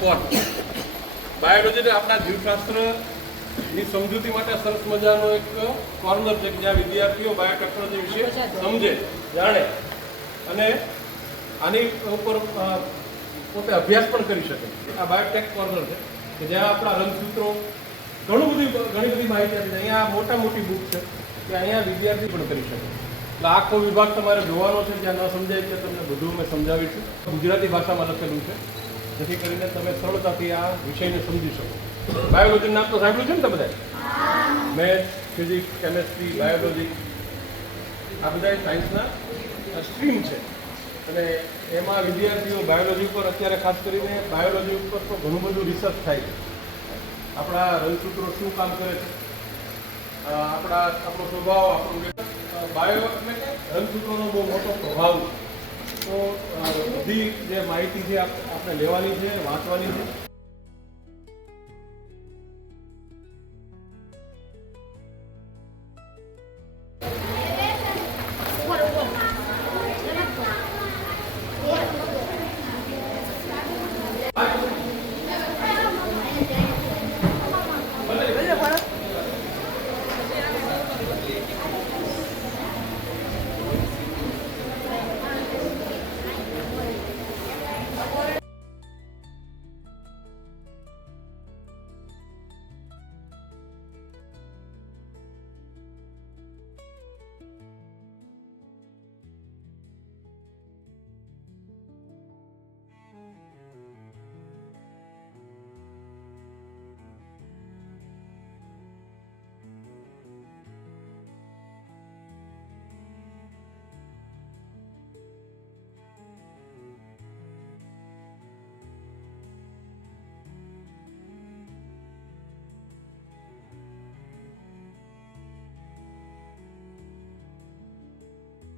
કોણ બાયોલોજીને આપણા જીવશાસ્ત્રની સમજૂતી માટે સરસ મજાનો એક કોર્નર છે જ્યાં વિદ્યાર્થીઓ બાયોટેકનોલોજી વિશે સમજે જાણે અને આની ઉપર પોતે અભ્યાસ પણ કરી શકે. આ બાયોટેક કોર્નર છે કે જ્યાં આપણા રંગસૂત્રો ઘણી બધી માહિતી આપી. અહીંયા મોટી બુક છે કે અહીંયા વિદ્યાર્થી પણ કરી શકે. એટલે આખો વિભાગ તમારે જોવાનો છે. જ્યાં ન સમજાય કે તમને બધું મેં સમજાવીશું. ગુજરાતી ભાષામાં લખેલું છે જેથી કરીને તમે સરળતાથી આ વિષયને સમજી શકો. બાયોલોજીનું નામ તો સાંભળ્યું છે ને તમે બધા? મેથ્સ, ફિઝિક્સ, કેમેસ્ટ્રી, બાયોલોજી આ બધા સાયન્સના સ્ટ્રીમ છે અને એમાં વિદ્યાર્થીઓ બાયોલોજી ઉપર અત્યારે ખાસ કરીને બાયોલોજી ઉપર તો ઘણું બધું રિસર્ચ થાય છે. આપણા રંગસૂત્રો શું કામ કરે છે, આપણો સ્વભાવ, આપણું બાયો એટલે રંગસૂત્રોનો બહુ મોટો પ્રભાવ. તો બધી જે માહિતી છે આપણે લેવાની છે, વાંચવાની છે.